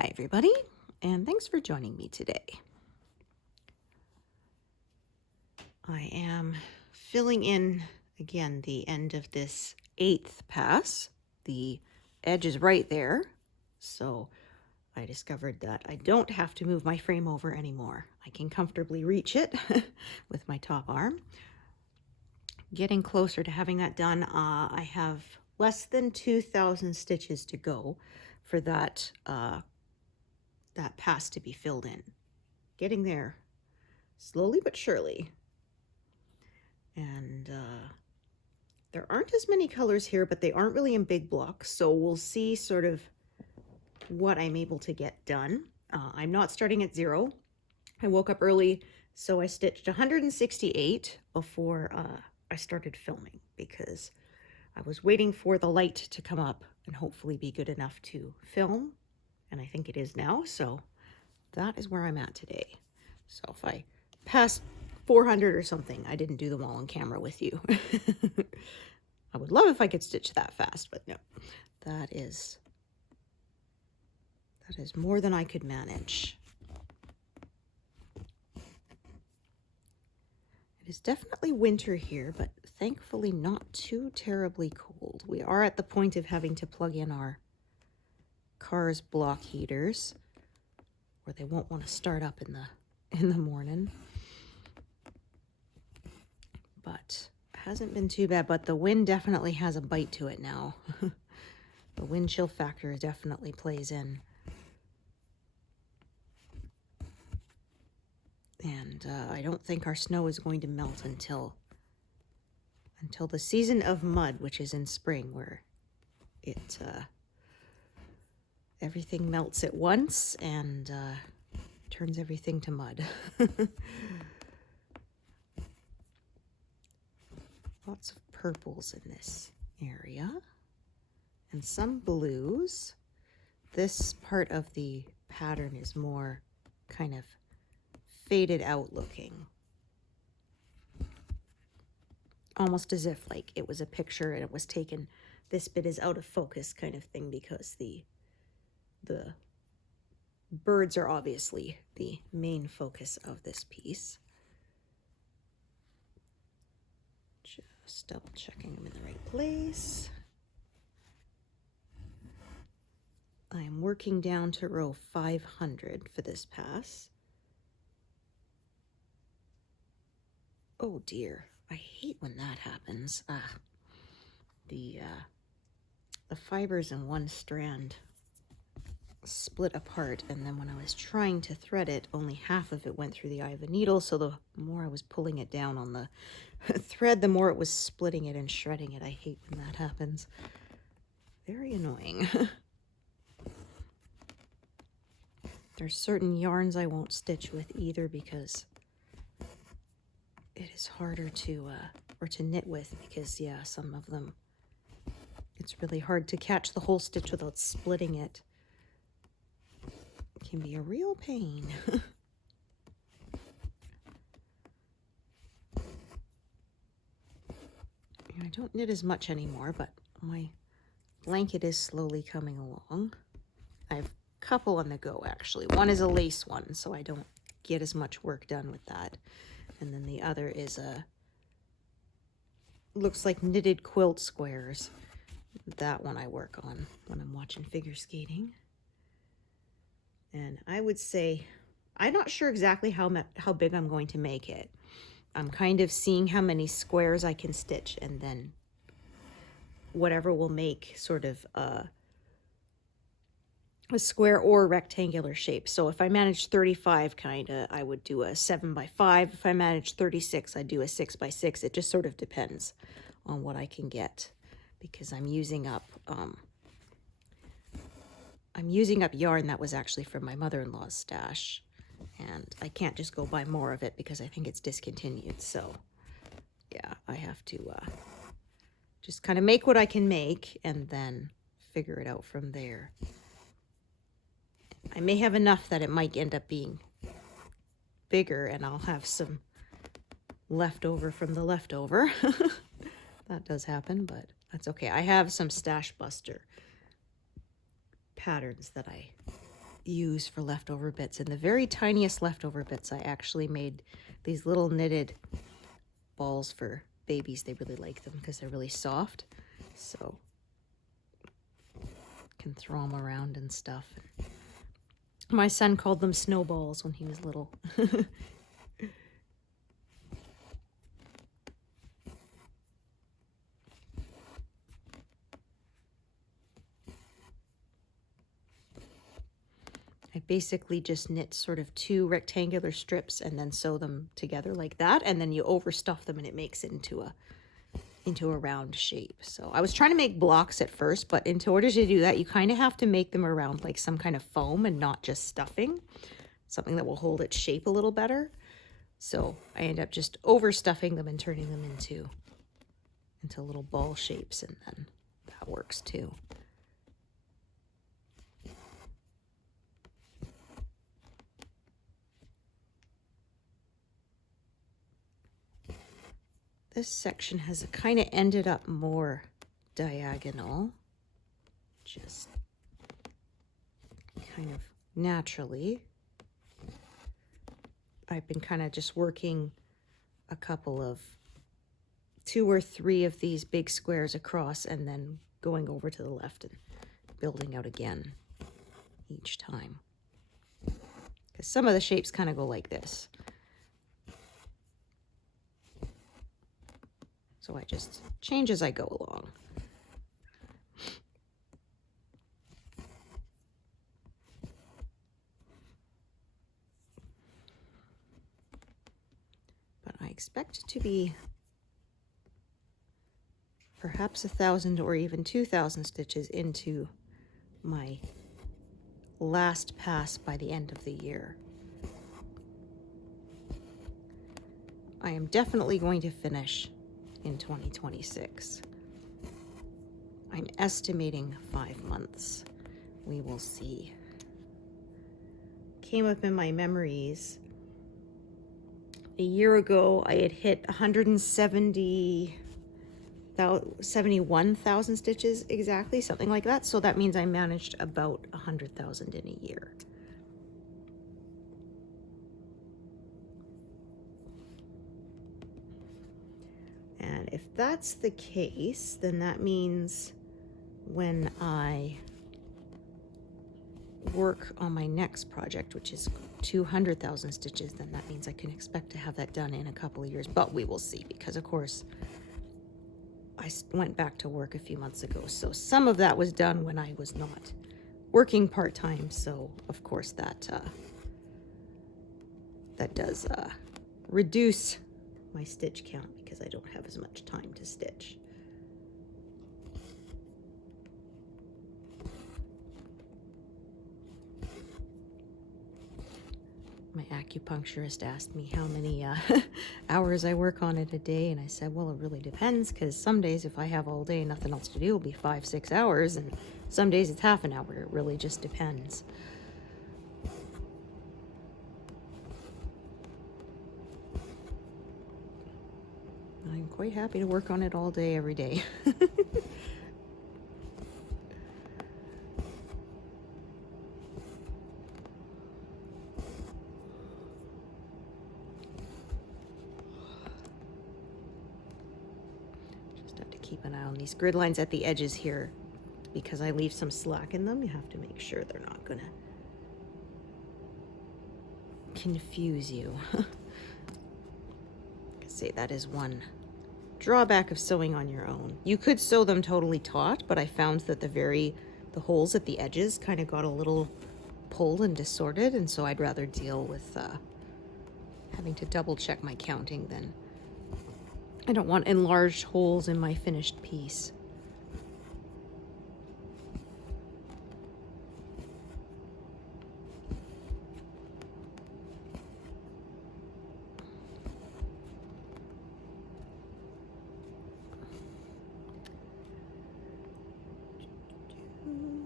Hi everybody, and thanks for joining me today. I am filling in again the end of this 8th pass. The edge is right there, so I discovered that I don't have to move my frame over anymore. I can comfortably reach it with my top arm. Getting closer to having that done. I have less than 2,000 stitches to go for that that pass to be filled in. Getting there slowly but surely. And there aren't as many colors here, but they aren't really in big blocks, so we'll see sort of what I'm able to get done. I'm not starting at 0. I woke up early, so I stitched 168 before I started filming, because I was waiting for the light to come up and hopefully be good enough to film, and I think it is now, so that is where I'm at today. So if I pass 400 or something, I didn't do them all on camera with you. I would love if I could stitch that fast, but no, that is more than I could manage. It is definitely winter here, but thankfully not too terribly cold. We are at the point of having to plug in our car's block heaters, or they won't want to start up in the morning. But it hasn't been too bad, but the wind definitely has a bite to it now. The wind chill factor definitely plays in. And I don't think our snow is going to melt until the season of mud, which is in spring, where it everything melts at once and turns everything to mud. Lots of purples in this area and some blues. This part of the pattern is more kind of faded out looking, almost as if like it was a picture and it was taken, this bit is out of focus kind of thing, because the birds are obviously the main focus of this piece. Just double checking I'm in the right place. I am working down to row 500 for this pass. Oh dear, I hate when that happens. The fibers in one strand split apart, and then when I was trying to thread it, only half of it went through the eye of the needle, so the more I was pulling it down on the thread, the more it was splitting it and shredding it. I hate when that happens. Very annoying. There's certain yarns I won't stitch with either, because it is harder to knit with, because yeah, some of them, it's really hard to catch the whole stitch without splitting it. It can be a real pain. I don't knit as much anymore, but my blanket is slowly coming along. I have a couple on the go, actually. One is a lace one, so I don't get as much work done with that. And then the other is looks like knitted quilt squares. That one I work on when I'm watching figure skating. And I would say, I'm not sure exactly how big I'm going to make it. I'm kind of seeing how many squares I can stitch, and then whatever will make sort of a square or rectangular shape. So if I manage 35, I would do a 7x5. If I manage 36, I'd do a 6x6. It just sort of depends on what I can get, because I'm using up yarn that was actually from my mother-in-law's stash, and I can't just go buy more of it because I think it's discontinued. So yeah, I have to just kind of make what I can make and then figure it out from there. I may have enough that it might end up being bigger, and I'll have some leftover from the leftover. That does happen, but that's okay. I have some stash buster patterns that I use for leftover bits. And the very tiniest leftover bits, I actually made these little knitted balls for babies. They really like them because they're really soft. So can throw them around and stuff. My son called them snowballs when he was little. I basically just knit sort of 2 rectangular strips and then sew them together like that, and then you overstuff them and it makes it into a round shape. So I was trying to make blocks at first, but in order to do that, you kind of have to make them around like some kind of foam and not just stuffing, something that will hold its shape a little better. So I end up just overstuffing them and turning them into little ball shapes, and then that works too. This section has kind of ended up more diagonal, just kind of naturally. I've been kind of just working a couple of 2 or 3 of these big squares across and then going over to the left and building out again each time. Because some of the shapes kind of go like this. So I just change as I go along. But I expect it to be perhaps 1,000 or even 2,000 stitches into my last pass by the end of the year. I am definitely going to finish in 2026. I'm estimating 5 months. We will see. Came up in my memories. A year ago, I had hit 71,000 stitches exactly, something like that. So that means I managed about 100,000 in a year. And if that's the case, then that means when I work on my next project, which is 200,000 stitches, then that means I can expect to have that done in a couple of years. But we will see, because of course I went back to work a few months ago. So some of that was done when I was not working part-time. So of course that does reduce my stitch count because I don't have as much time to stitch. My acupuncturist asked me how many hours I work on it a day, and I said, well, it really depends, because some days if I have all day and nothing else to do, it'll be 5-6 hours, and some days it's half an hour. It really just depends. I'm quite happy to work on it all day, every day. Just have to keep an eye on these grid lines at the edges here, because I leave some slack in them. You have to make sure they're not gonna confuse you. Say that is one drawback of sewing on your own. You could sew them totally taut, but I found that the holes at the edges kind of got a little pulled and distorted, and so I'd rather deal with having to double check my counting than I don't want enlarged holes in my finished piece.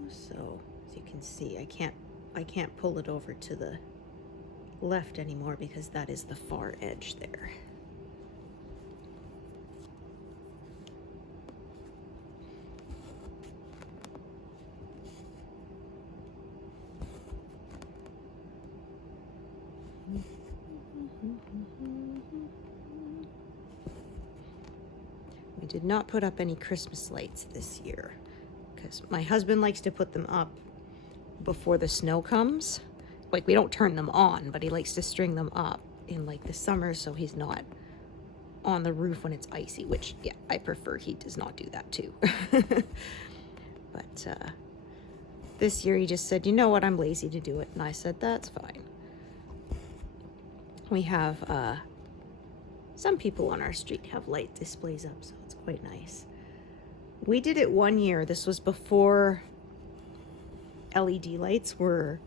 So as you can see, I can't pull it over to the left anymore because that is the far edge there. We did not put up any Christmas lights this year because my husband likes to put them up before the snow comes. Like, we don't turn them on, but he likes to string them up in like the summer so he's not on the roof when it's icy, which, yeah, I prefer he does not do that too. But this year he just said, you know what, I'm lazy to do it. And I said, that's fine. We have some people on our street have light displays up, so it's quite nice. We did it one year. This was before LED lights were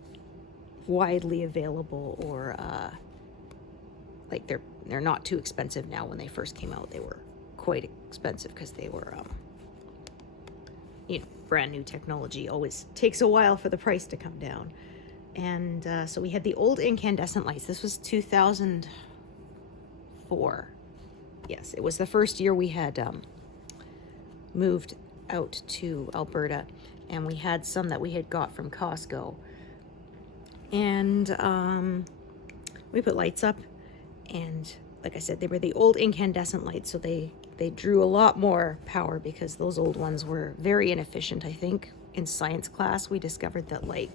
widely available, or like they're not too expensive now. When they first came out, they were quite expensive because they were you know, brand new technology. Always takes a while for the price to come down. And so we had the old incandescent lights. This was 2004. Yes, it was the first year we had moved out to Alberta, and we had some that we had got from Costco. And we put lights up, and like I said, they were the old incandescent lights, so they drew a lot more power because those old ones were very inefficient. I think in science class we discovered that like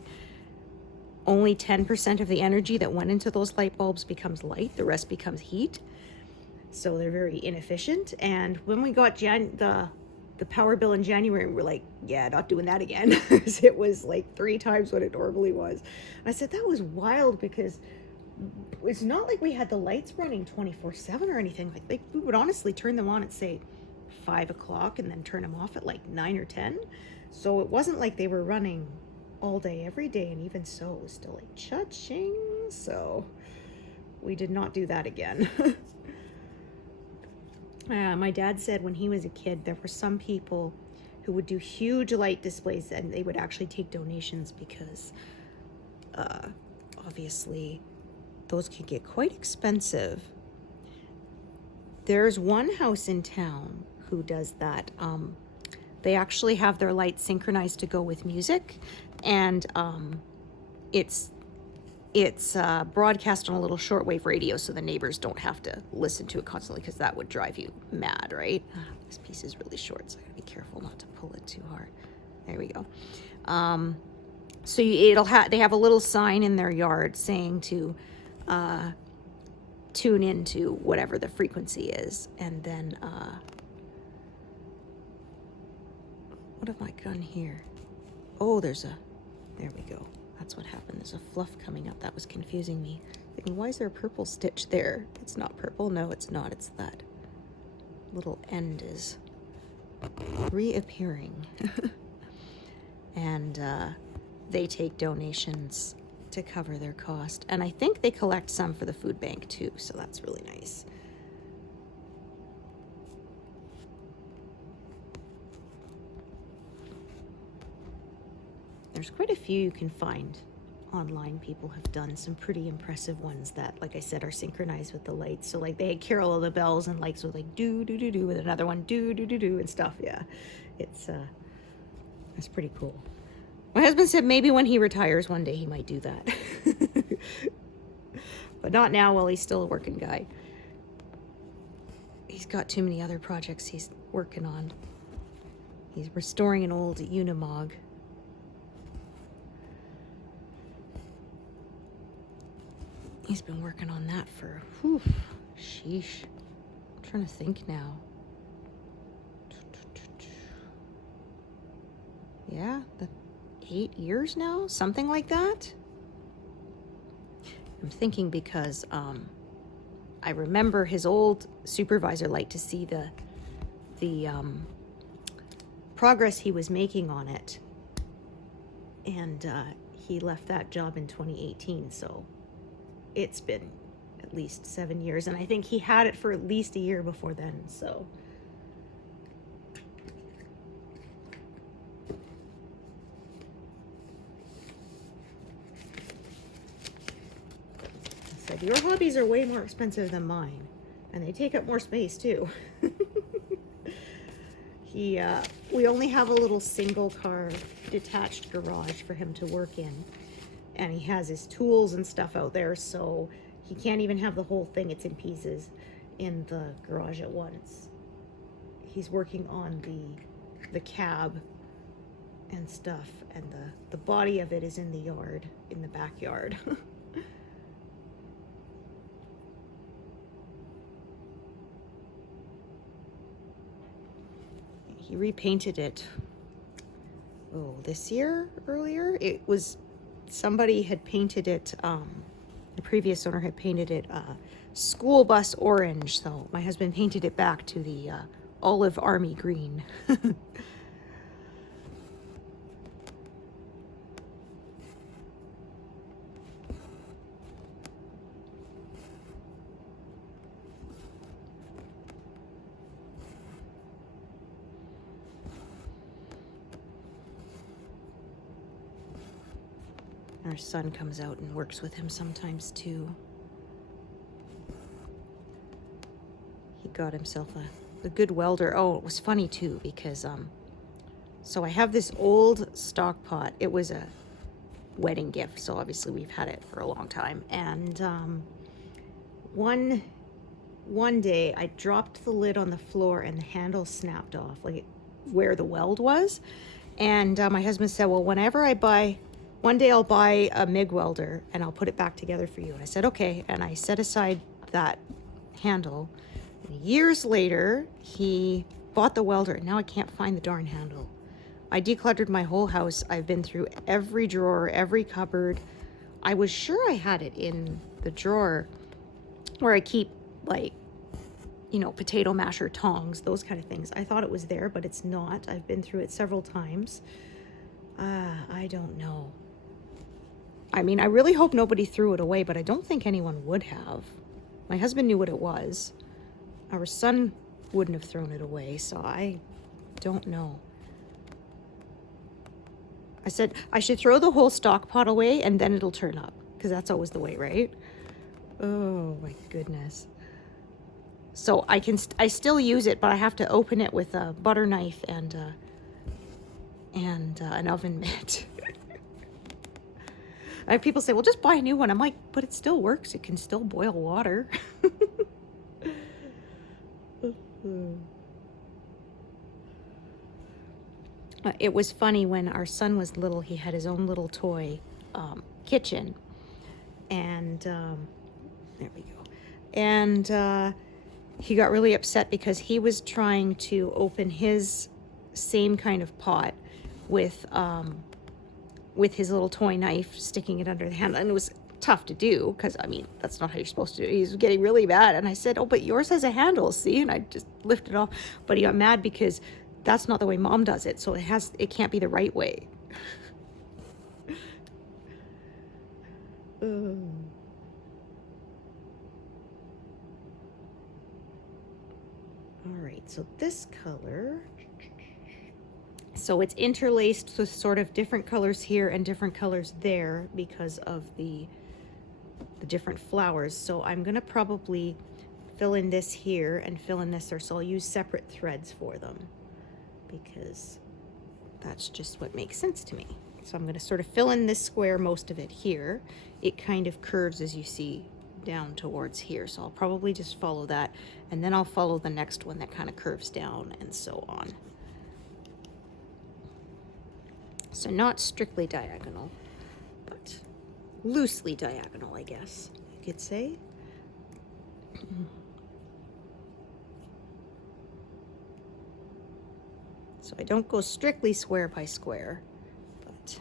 only 10% of the energy that went into those light bulbs becomes light, the rest becomes heat. So they're very inefficient. And when we got the power bill in January, we were like, yeah, not doing that again. It was like 3 times what it normally was. And I said, that was wild, because it's not like we had the lights running 24/7 or anything. Like we would honestly turn them on at say 5 o'clock and then turn them off at like 9 or 10. So it wasn't like they were running all day, every day. And even so, it was still like cha-ching. So we did not do that again. My dad said when he was a kid, there were some people who would do huge light displays, and they would actually take donations because obviously those could get quite expensive. There's one house in town who does that. They actually have their lights synchronized to go with music, and it's broadcast on a little shortwave radio, so the neighbors don't have to listen to it constantly, because that would drive you mad, right? This piece is really short, so I gotta be careful not to pull it too hard. There we go. So they have a little sign in their yard saying to tune into whatever the frequency is, and then what have I done here? Oh, there we go. That's what happened. There's a fluff coming up. That was confusing me. Thinking, why is there a purple stitch there? It's not purple. No, it's not. It's that little end is reappearing. And they take donations to cover their cost. And I think they collect some for the food bank too, so that's really nice. There's quite a few you can find online. People have done some pretty impressive ones that, like I said, are synchronized with the lights. So like they had Carol of the Bells and lights with like do do do do, with another one do do do do and stuff. Yeah, it's pretty cool. My husband said maybe when he retires one day he might do that. But not now while he's still a working guy. He's got too many other projects he's working on. He's restoring an old Unimog. He's been working on that for, sheesh. I'm trying to think now. Yeah, 8 years now, something like that. I'm thinking because I remember his old supervisor liked to see the progress he was making on it, and he left that job in 2018. So it's been at least 7 years, and I think he had it for at least a year before then. So your hobbies are way more expensive than mine, and they take up more space too. We only have a little single car detached garage for him to work in, and he has his tools and stuff out there, so he can't even have the whole thing. It's in pieces in the garage at once. he's working on the cab and stuff, and the body of it is in the yard, in the backyard. He repainted it, oh, this year, earlier. It was, somebody had painted it, the previous owner had painted it school bus orange, so my husband painted it back to the olive army green. Our son comes out and works with him sometimes too. He got himself a good welder. Oh, it was funny too, because so I have this old stock pot. It was a wedding gift, so obviously we've had it for a long time. And one day I dropped the lid on the floor and the handle snapped off, like where the weld was. And my husband said, well, whenever I buy, one day I'll buy a MIG welder and I'll put it back together for you. And I said, okay. And I set aside that handle. And years later, he bought the welder, and now I can't find the darn handle. I decluttered my whole house. I've been through every drawer, every cupboard. I was sure I had it in the drawer where I keep, like, you know, potato masher tongs, those kind of things. I thought it was there, but it's not. I've been through it several times. I don't know. I mean, I really hope nobody threw it away, but I don't think anyone would have. My husband knew what it was. Our son wouldn't have thrown it away, so I don't know. I said I should throw the whole stock pot away and then it'll turn up, because that's always the way, right? Oh my goodness. So I still use it, but I have to open it with a butter knife and an oven mitt. I have people say, well, just buy a new one. I'm like, but it still works. It can still boil water. It was funny when our son was little, he had his own little toy kitchen. And there we go. And he got really upset because he was trying to open his same kind of pot with his little toy knife, sticking it under the handle. And it was tough to do because, I mean, that's not how you're supposed to do it. He's getting really mad. And I said, oh, but yours has a handle, see? And I just lifted it off. But he got mad because that's not the way Mom does it. So it can't be the right way. All right, so this color, so it's interlaced with sort of different colors here and different colors there because of the different flowers. So I'm gonna probably fill in this here and fill in this there. So I'll use separate threads for them because that's just what makes sense to me. So I'm gonna sort of fill in this square, most of it here. It kind of curves, as you see, down towards here. So I'll probably just follow that, and then I'll follow the next one that kind of curves down and so on. So not strictly diagonal, but loosely diagonal, I guess you could say. So I don't go strictly square by square, but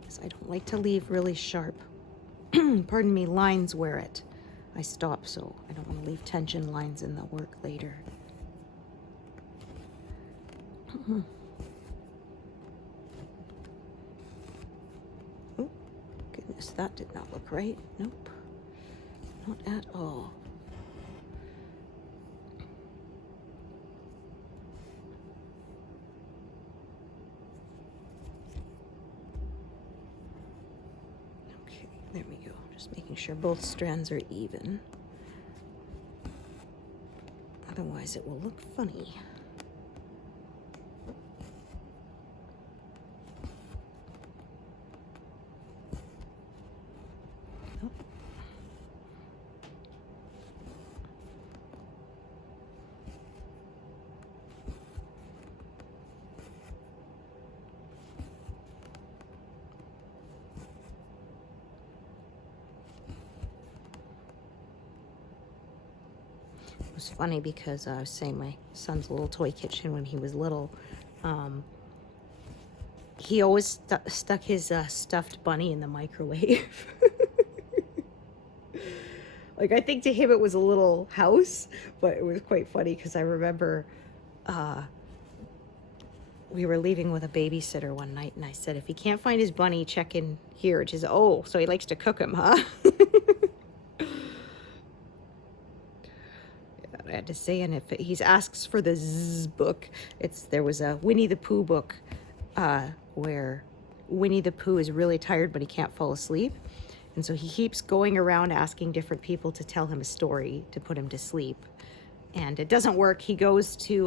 because I don't like to leave really sharp, pardon me, lines where I stop, so I don't want to leave tension lines in the work later. Oh, goodness, that did not look right. Nope, not at all. Okay, there we go. Just making sure both strands are even. Otherwise it will look funny. Oh. It was funny because I was saying my son's little toy kitchen when he was little. He always stuck his stuffed bunny in the microwave. Like, I think to him it was a little house, but it was quite funny because I remember we were leaving with a babysitter one night, and I said, if he can't find his bunny, check in here. She said, oh, so he likes to cook him, huh? I had to say, and if he asks for the Zzz book, there was a Winnie the Pooh book where Winnie the Pooh is really tired, but he can't fall asleep. And so he keeps going around asking different people to tell him a story to put him to sleep. And it doesn't work. He goes to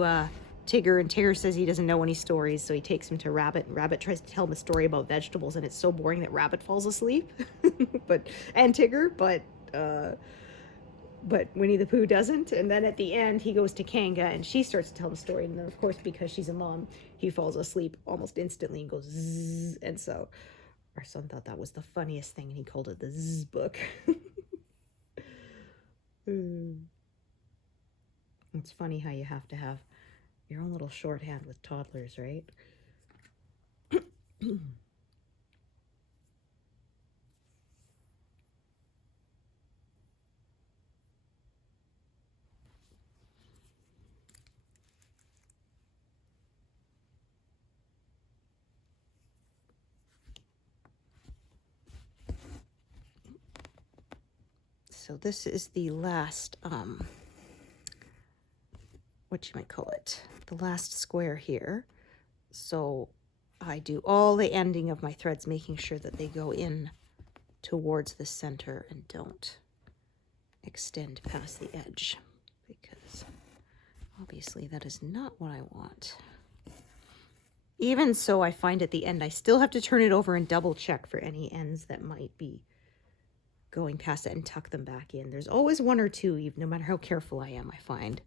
Tigger, and Tigger says he doesn't know any stories, so he takes him to Rabbit, and Rabbit tries to tell him a story about vegetables, and it's so boring that Rabbit falls asleep. and Tigger, but Winnie the Pooh doesn't. And then at the end, he goes to Kanga, and she starts to tell him a story. And then, of course, because she's a mom, he falls asleep almost instantly and goes zzz. And so our son thought that was the funniest thing, and he called it the Zzz book. It's funny how you have to have your own little shorthand with toddlers, right? So this is the last, what you might call it, the last square here. So I do all the ending of my threads, making sure that they go in towards the center and don't extend past the edge, because obviously that is not what I want. Even so, I find at the end, I still have to turn it over and double check for any ends that might be going past it and tuck them back in. There's always one or two, even no matter how careful I am, I find.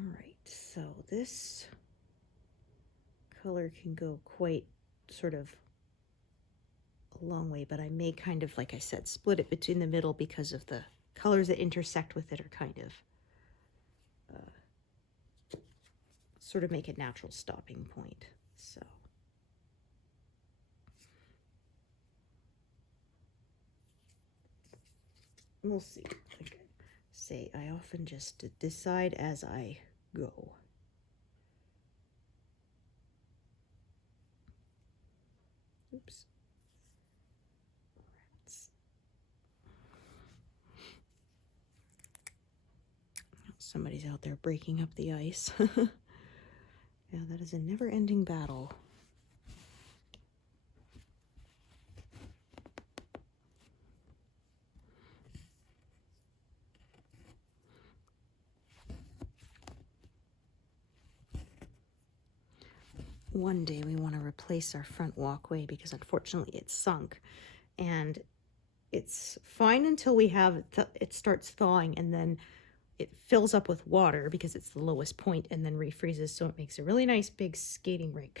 All right, so this color can go quite sort of a long way, but I may kind of, like I said, split it between the middle because of the colors that intersect with it are kind of sort of make a natural stopping point. So we'll see. Like I say, I often just decide as I go. Oops. Rats. Somebody's out there breaking up the ice. Yeah, that is a never-ending battle. One day we want to replace our front walkway because unfortunately it's sunk, and it's fine until we have it starts thawing, and then it fills up with water because it's the lowest point, and then refreezes, so it makes a really nice big skating rink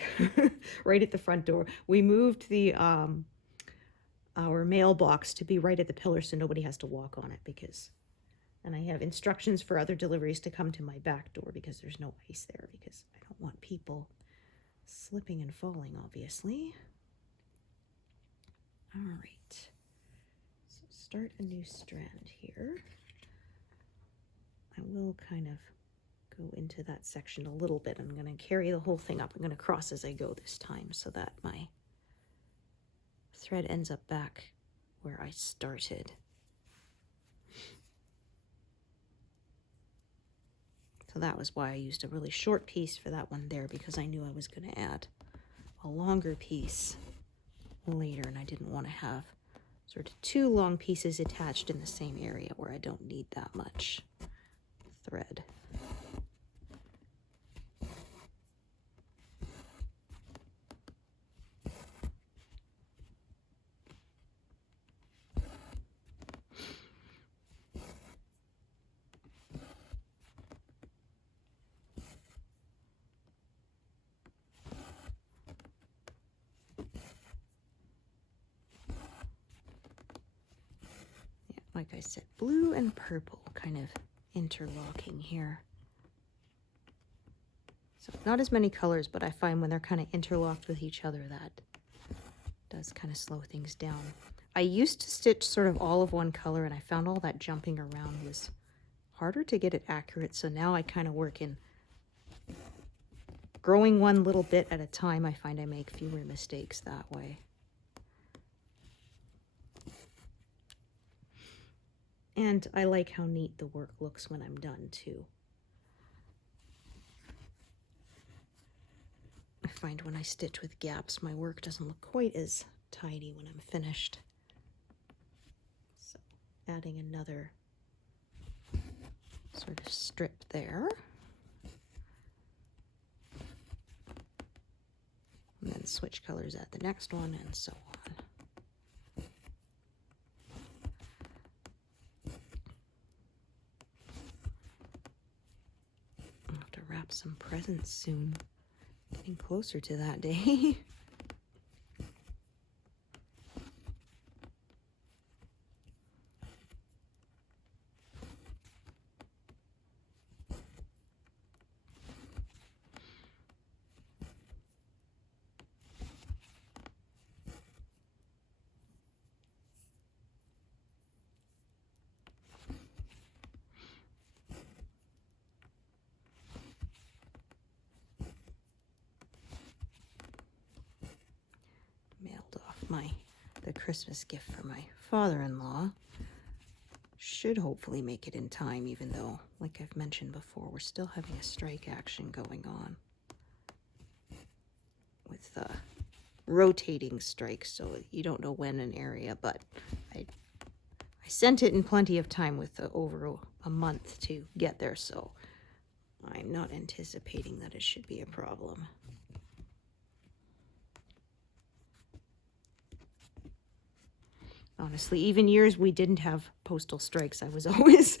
right at the front door. We moved the our mailbox to be right at the pillar so nobody has to walk on it, because, and I have instructions for other deliveries to come to my back door because there's no ice there, because I don't want people slipping and falling, obviously. All right, so start a new strand here. I will kind of go into that section a little bit. I'm going to carry the whole thing up. I'm going to cross as I go this time so that my thread ends up back where I started. So that was why I used a really short piece for that one there, because I knew I was going to add a longer piece later, and I didn't want to have sort of two long pieces attached in the same area where I don't need that much thread. like I said, blue and purple kind of interlocking here. So not as many colors, but I find when they're kind of interlocked with each other, that does kind of slow things down. I used to stitch sort of all of one color, and I found all that jumping around was harder to get it accurate. So now I kind of work in growing one little bit at a time. I find I make fewer mistakes that way. And I like how neat the work looks when I'm done too. I find when I stitch with gaps, my work doesn't look quite as tidy when I'm finished. So adding another sort of strip there. And then switch colors at the next one, and so on. I'll have to wrap some presents soon. Getting closer to that day. The Christmas gift for my father-in-law. Should hopefully make it in time, even though, like I've mentioned before, we're still having a strike action going on with rotating strikes, so you don't know when an area, but I sent it in plenty of time with over a month to get there, so I'm not anticipating that it should be a problem. Honestly, even years we didn't have postal strikes, I was always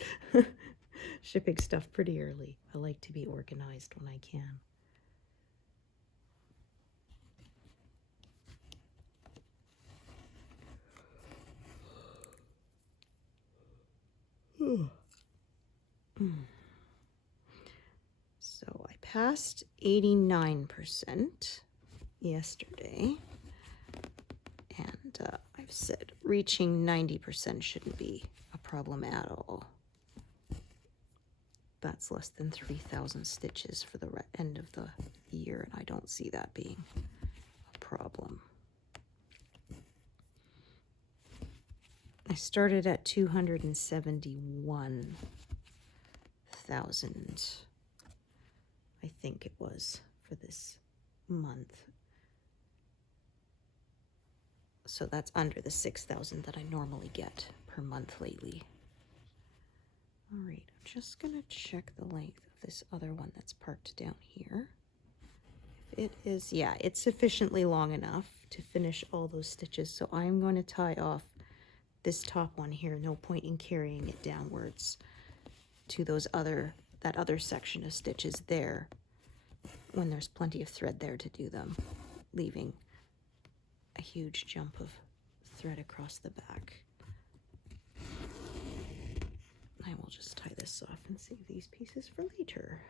shipping stuff pretty early. I like to be organized when I can. So I passed 89% yesterday, and I've said reaching 90% shouldn't be a problem at all. That's less than 3,000 stitches for the end of the year, and I don't see that being a problem. I started at 271,000, I think it was, for this month. So that's under the 6,000 that I normally get per month lately. All right, I'm just gonna check the length of this other one that's parked down here. If it is, yeah, it's sufficiently long enough to finish all those stitches. So I'm going to tie off this top one here. No point in carrying it downwards to that other section of stitches there when there's plenty of thread there to do them, leaving a huge jump of thread across the back. I will just tie this off and save these pieces for later.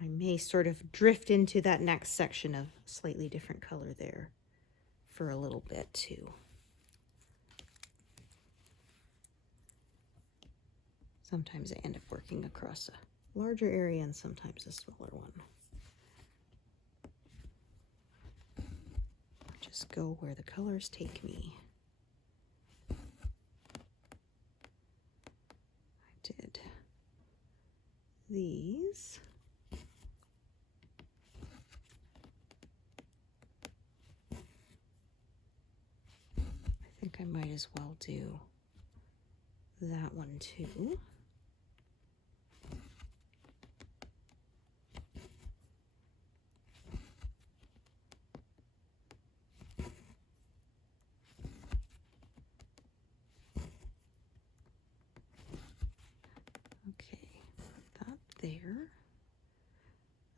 I may sort of drift into that next section of slightly different color there for a little bit too. Sometimes I end up working across a larger area and sometimes a smaller one. Just go where the colors take me. I did these. I think I might as well do that one too. Okay, put that there.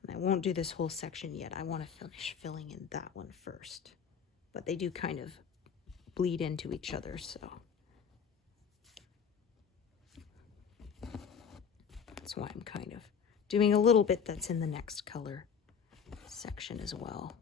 And I won't do this whole section yet. I want to finish filling in that one first. But they do kind of bleed into each other, so that's why I'm kind of doing a little bit that's in the next color section as well.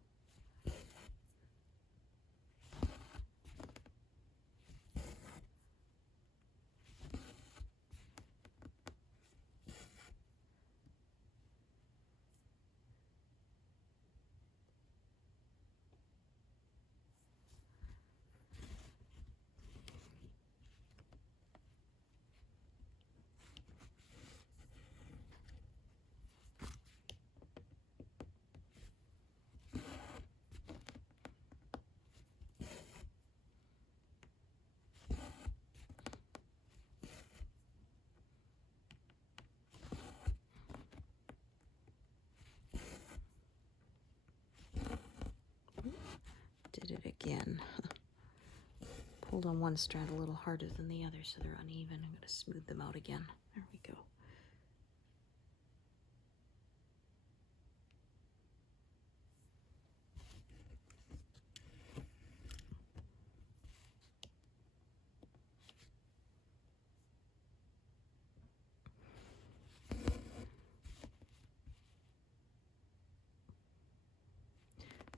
Did it again. Pulled on one strand a little harder than the other, so they're uneven. I'm going to smooth them out again. There we go.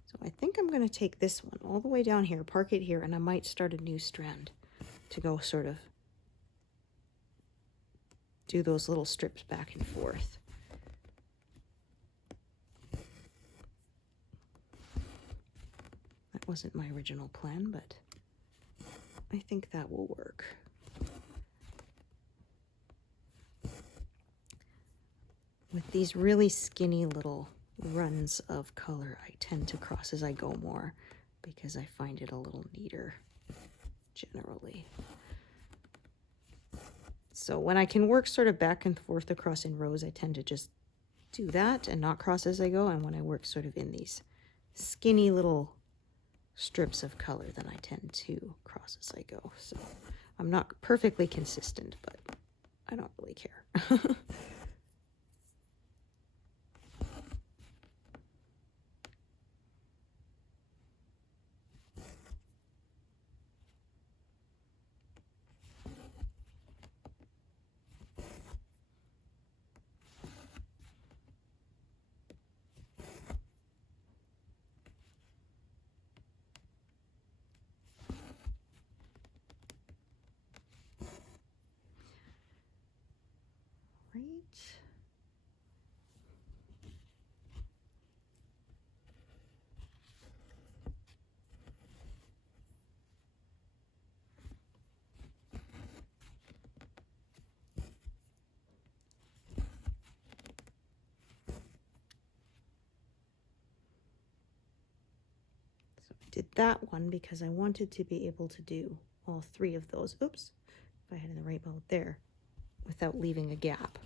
So I think I'm going to take this one all the way down here, park it here, and I might start a new strand to go sort of do those little strips back and forth. That wasn't my original plan, but I think that will work. With these really skinny little runs of color, I tend to cross as I go more because I find it a little neater generally. So when I can work sort of back and forth across in rows, I tend to just do that and not cross as I go. And when I work sort of in these skinny little strips of color, then I tend to cross as I go. So I'm not perfectly consistent, but I don't really care. Did that one because I wanted to be able to do all three of those. Oops, if I had in the right mode there, without leaving a gap.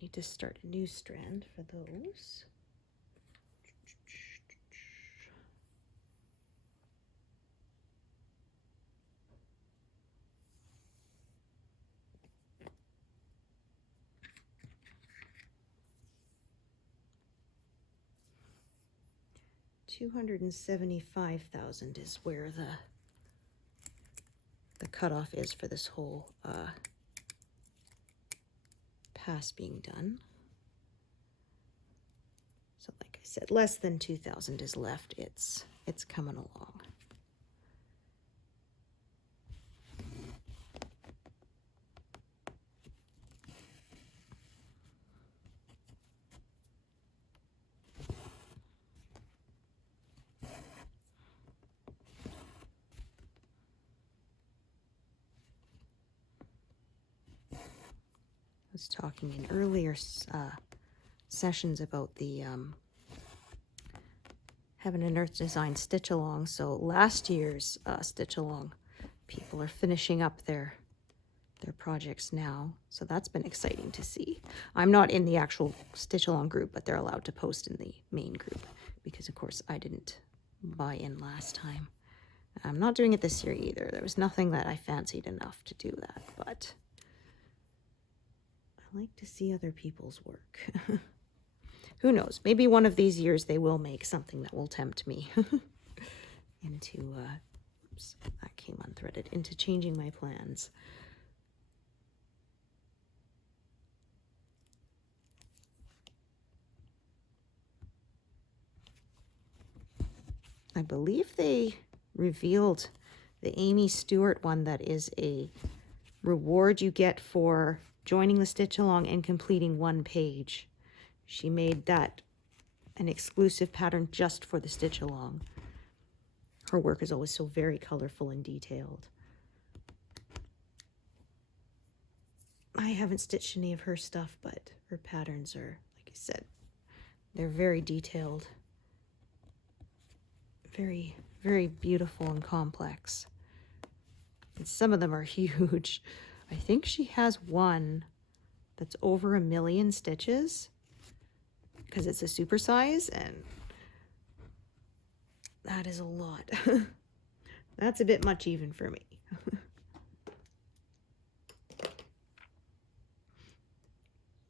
Need to start a new strand for those. $275,000 is where the cutoff is for this whole pass being done. So like I said, less than 2,000 is left. It's coming along. was talking in earlier sessions about the Heaven and Earth Design Stitch Along. So last year's Stitch Along, people are finishing up their projects now. So that's been exciting to see. I'm not in the actual Stitch Along group, but they're allowed to post in the main group because, of course, I didn't buy in last time. I'm not doing it this year either. There was nothing that I fancied enough to do that, but I like to see other people's work. Who knows? Maybe one of these years they will make something that will tempt me into, oops, that came unthreaded, into changing my plans. I believe they revealed the Amy Stewart one that is a reward you get for joining the Stitch Along and completing one page. She made that an exclusive pattern just for the Stitch Along. Her work is always so very colorful and detailed. I haven't stitched any of her stuff, but her patterns are, like I said, they're very detailed. Very, very beautiful and complex. And some of them are huge. I think she has one that's over 1 million stitches because it's a supersize, and that is a lot. That's a bit much even for me.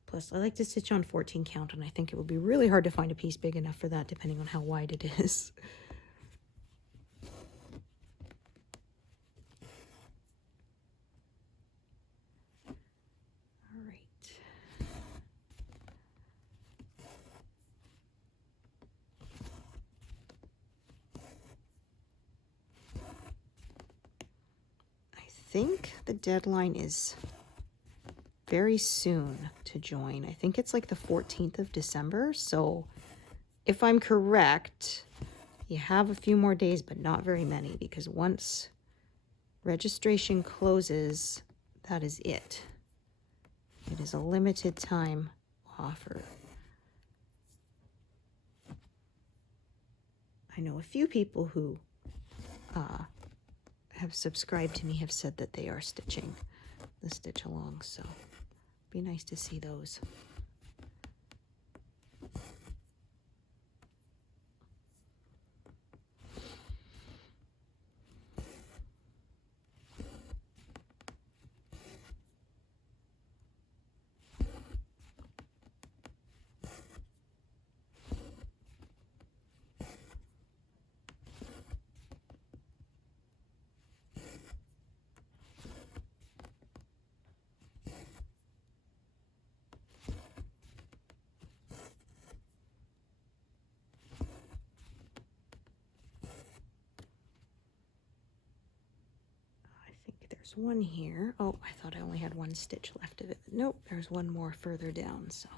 Plus, I like to stitch on 14 count, and I think it would be really hard to find a piece big enough for that depending on how wide it is. I think the deadline is very soon to join. I think it's like the 14th of December. So if I'm correct, you have a few more days, but not very many, because once registration closes, that is it. It is a limited time offer. I know a few people who have subscribed to me have said that they are stitching the Stitch Along, so it'd be nice to see those. There's one here. Oh, I thought I only had one stitch left of it. Nope, there's one more further down, so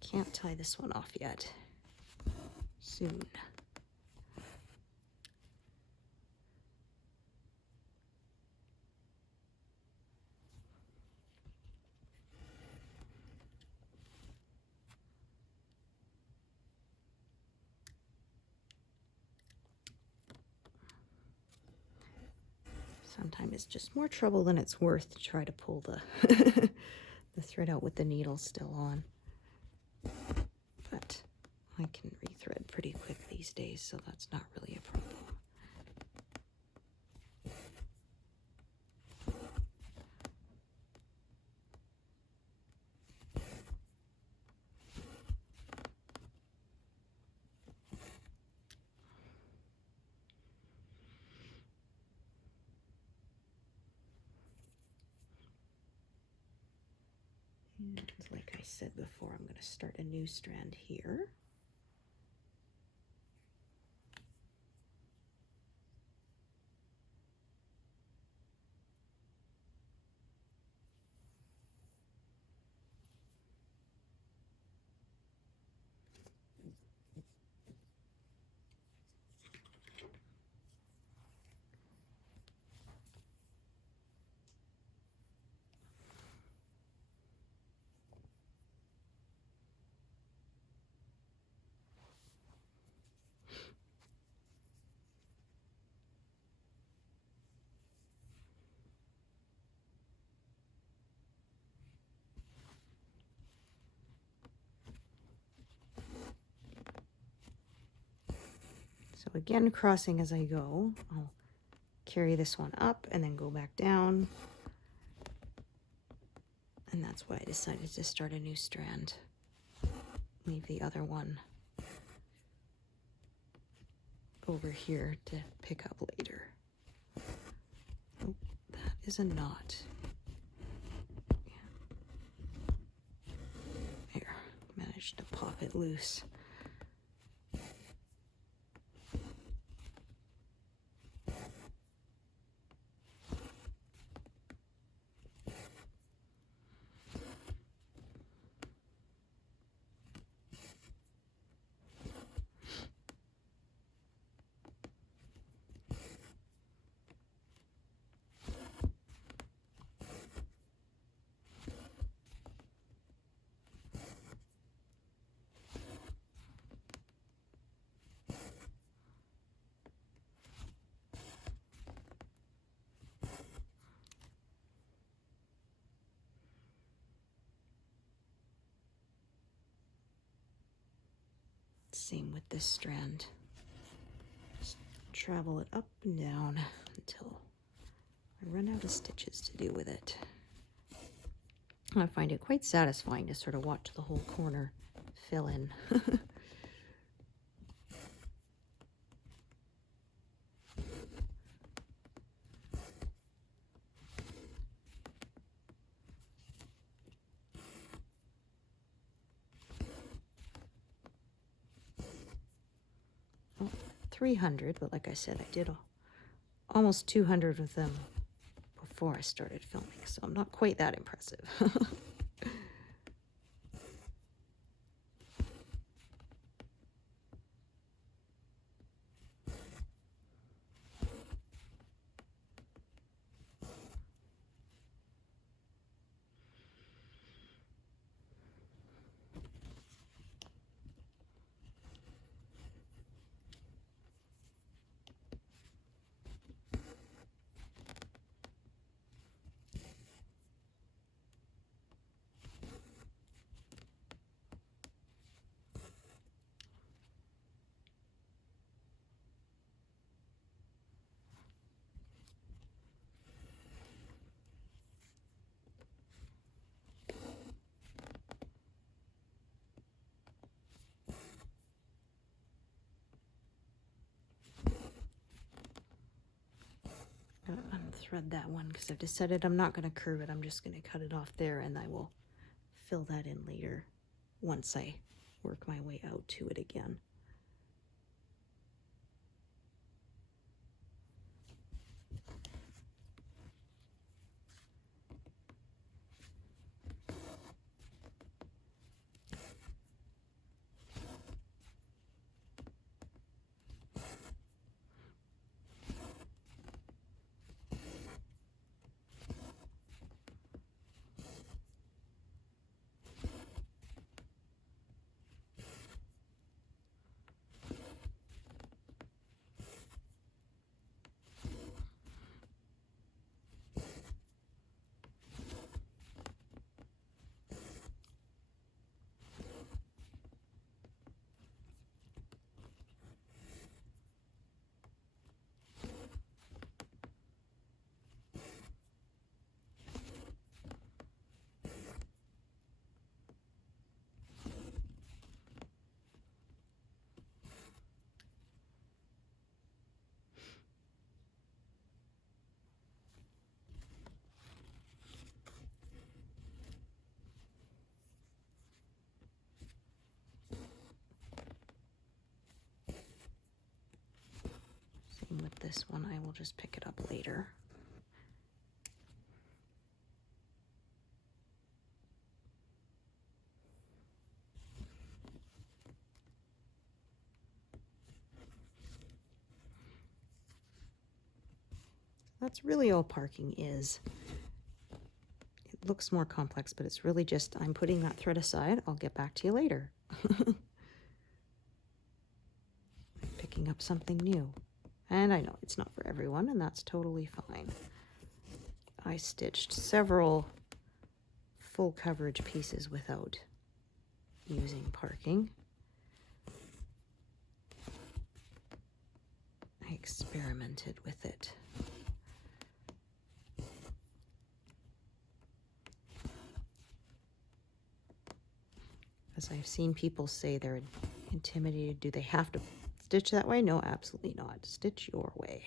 can't tie this one off yet. Soon. Sometimes it's just more trouble than it's worth to try to pull the, the thread out with the needle still on. But I can rethread pretty quick these days, so that's not really a problem. And like I said before, I'm going to start a new strand here. So again, crossing as I go, I'll carry this one up and then go back down. And that's why I decided to start a new strand. Leave the other one over here to pick up later. Oh, that is a knot. Here, managed to pop it loose. Same with this strand. Just travel it up and down until I run out of stitches to do with it. I find it quite satisfying to sort of watch the whole corner fill in. Well, 300, but like I said, I did almost 200 of them before I started filming, so I'm not quite that impressive. Unthread that one because I've decided I'm not going to curve it. I'm just going to cut it off there, and I will fill that in later once I work my way out to it again. Same with this one, I will just pick it up later. That's really all parking is. It looks more complex, but it's really just I'm putting that thread aside. I'll get back to you later. Picking up something new. And I know it's not for everyone, and that's totally fine. I stitched several full coverage pieces without using parking. experimented with it. As I've seen people say they're intimidated. Do they have to stitch that way? No, absolutely not. Stitch your way.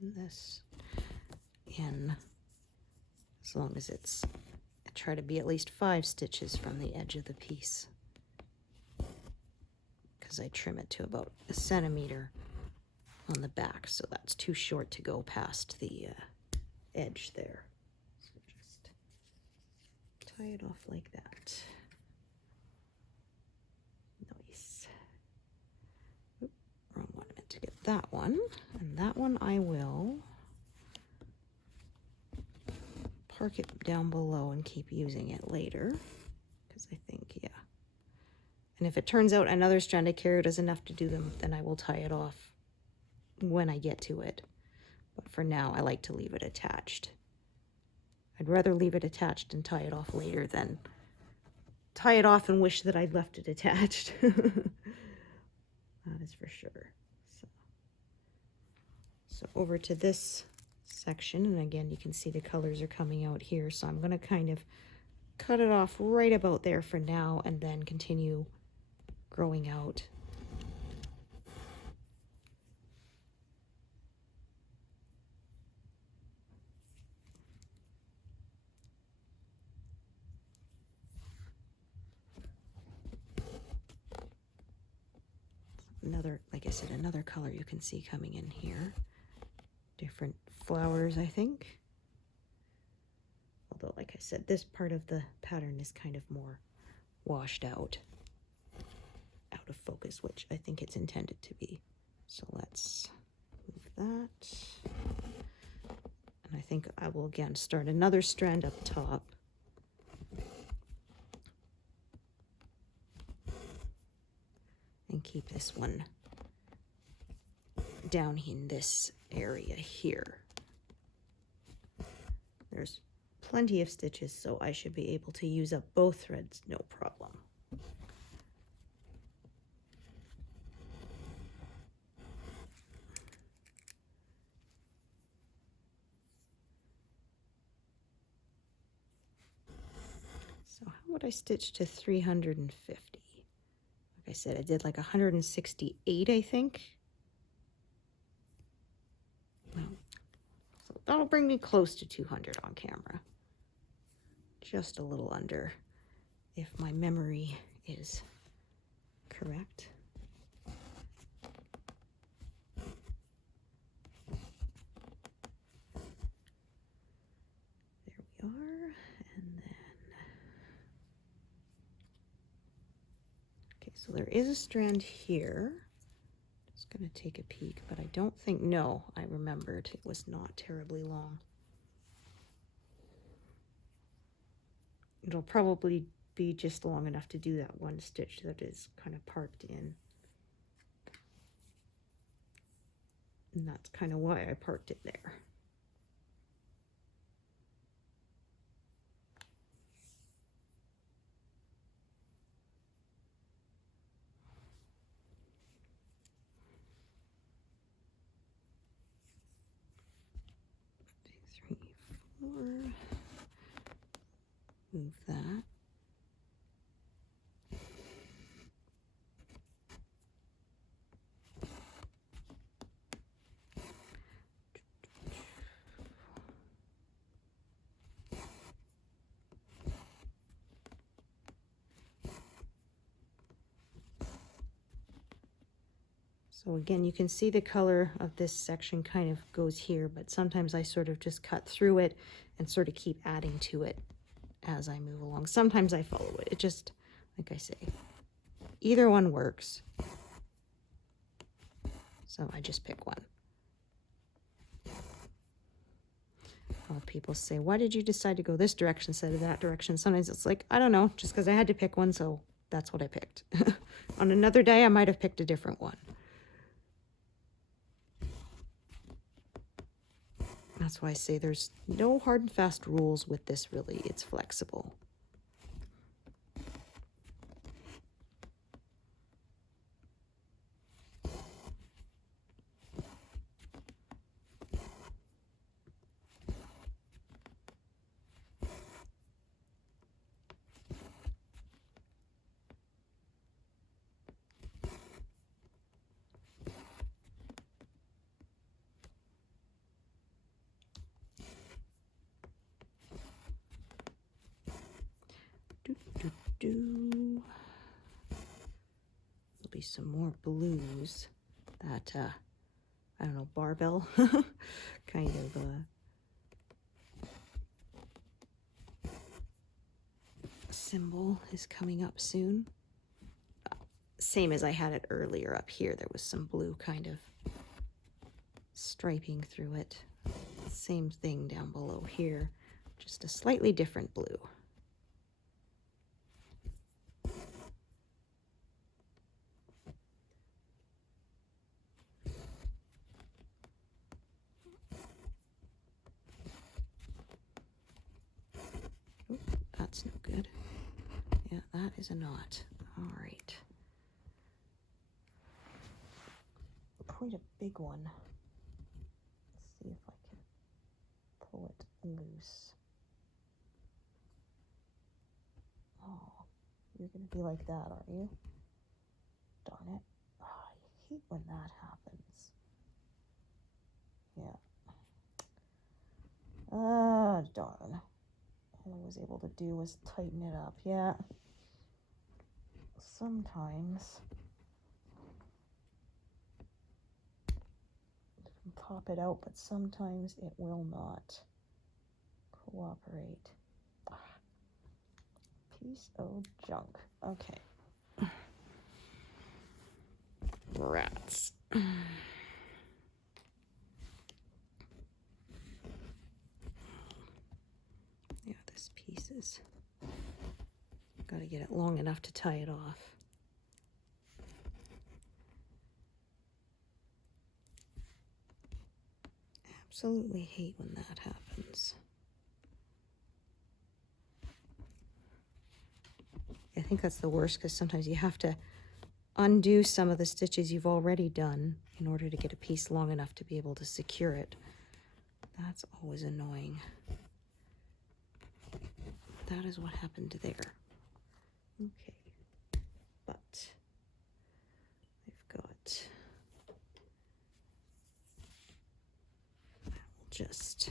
Pin this in as long as it's, I try to be at least 5 stitches from the edge of the piece, because I trim it to about 1 centimeter on the back, so that's too short to go past the edge there. So just tie it off like that. Nice. Oop, wrong one. I meant to get that one, and that one I will park it down below and keep using it later, because I think, yeah. And if it turns out another stranded carrot is enough to do them, then I will tie it off when I get to it. But for now, I like to leave it attached. I'd rather leave it attached and tie it off later than tie it off and wish that I'd left it attached. That is for sure. So over to this section, and again, you can see the colors are coming out here, so I'm going to kind of cut it off right about there for now and then continue growing out. another, like I said, another color you can see coming in here. Different flowers, I think. Although, like I said, this part of the pattern is kind of more washed out of focus, which I think it's intended to be. So let's move that. And I think I will again start another strand up top. And keep this one down in this area here. There's plenty of stitches, so I should be able to use up both threads, no problem. So how would I stitch to 350? Like I said, I did like 168, I think. No. So that'll bring me close to 200 on camera. Just a little under, if my memory is correct. There we are, and then, okay, so there is a strand here. Just gonna take a peek, but I don't think, no, I remembered it was not terribly long. It'll probably be just long enough to do that one stitch that is kind of parked in. And that's kind of why I parked it there. Two, 3, 4. Move that. So again, you can see the color of this section kind of goes here, but sometimes I sort of just cut through it and sort of keep adding to it as I move along. Sometimes I follow it. It just, like I say, either one works. So I just pick one. A lot of people say, why did you decide to go this direction instead of that direction? Sometimes it's like, I don't know, just because I had to pick one, so that's what I picked. On another day, I might have picked a different one. That's why I say there's no hard and fast rules with this, really. It's flexible. There'll be some more blues. That I don't know, barbell kind of symbol is coming up soon. Same as I had it earlier up here. There was some blue kind of striping through it. Same thing down below here, just a slightly different blue. That's no good. Yeah, that is a knot. All right. Quite a big one. Let's see if I can pull it loose. Oh, you're going to be like that, aren't you? Darn it. Oh, I hate when that happens. Yeah. Ah, darn. All I was able to do was tighten it up. Yeah. Sometimes pop it out, but sometimes it will not cooperate. Piece of junk. Okay. Rats. Yeah, this piece is... Got to get it long enough to tie it off. Absolutely hate when that happens. I think that's the worst because sometimes you have to undo some of the stitches you've already done in order to get a piece long enough to be able to secure it. That's always annoying. That is what happened there. Okay, but I've got... I will just...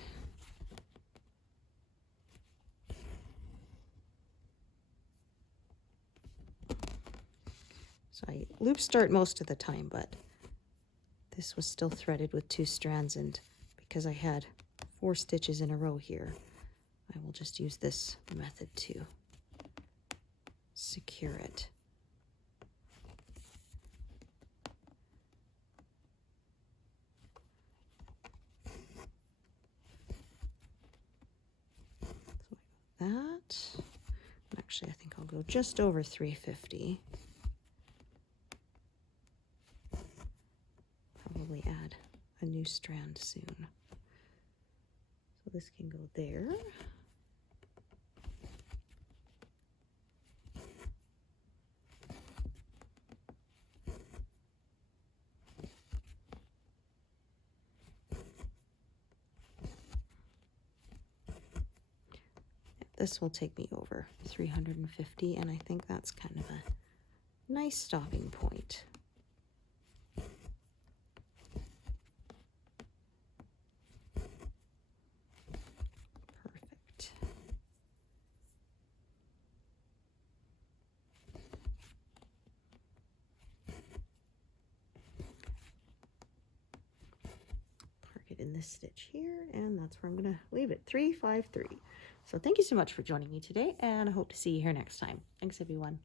So I loop start most of the time, but this was still threaded with 2 strands, and because I had 4 stitches in a row here, I will just use this method to secure it. So I got that. Actually, I think I'll go just over 350. Probably add a new strand soon. So this can go there. This will take me over 350, and I think that's kind of a nice stopping point. Perfect. Park it in this stitch here, and that's where I'm going to leave it, 353. So thank you so much for joining me today, and I hope to see you here next time. Thanks, everyone.